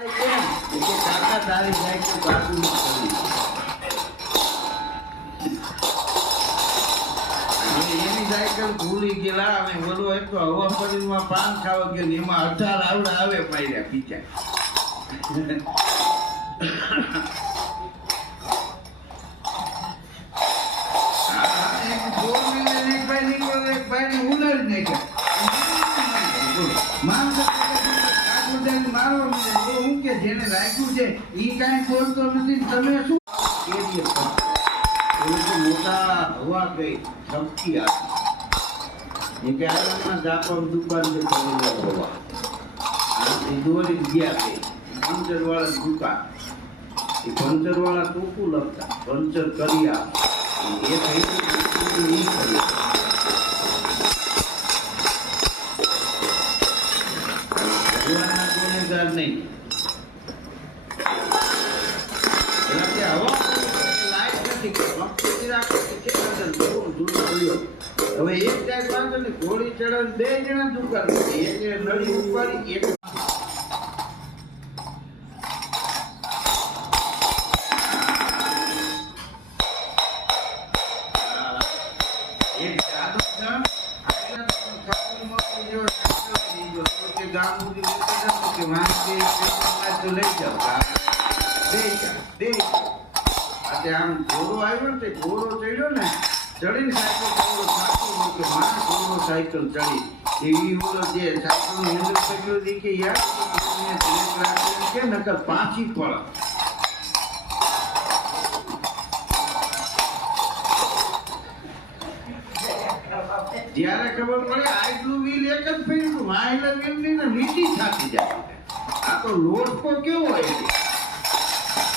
તારી સાયકલ કાઢું એની સાયકલ ભૂલી ગયેલા અને બોલો એક તો હવા પડીમાં પાન ખાવા ગયો ને એમાં 18 આવડા આવે પાડ્યા પીછા જેને રાખ્યું છે એ કાંઈ બોલતો નથી તમે શું મોટા હવા ગઈ ધમકી આપી કે આમાં જાપમ દુકાન છે હવા દોરી ગયા છે પંચર વાળા દુકાન એ પંચર વાળા ટોકું લખતા પંચર કરી આપે એ થઈ કરી ભગવાનના ગુનેગાર નહીં હવે એક ટાઈપ વાંધો ને ઘોડી ચડે 2 જણા દુકાન એક નળી ઉપાડી એક ગામ સુધી કે વાંચી તો લઈ જાઓ આજે આમ ઘોડો આવ્યો ને ઘોડો ચડ્યો ને ચડીને સાયકલ કે માં ઘોડો સાયકલ ચડી એવી ઓલો જે સાયકલ નું હેન્ડલ પકડ્યો હતી કે યાર કે નકર પાછી પડે જ્યારે ખબર પડે આટલું વ્હીલ એક જ ફેરતું આટલા વ્હીલ ની ને નીચી થાકી જાય આ તો લોટ તો કેવો હોય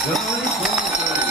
ઘણો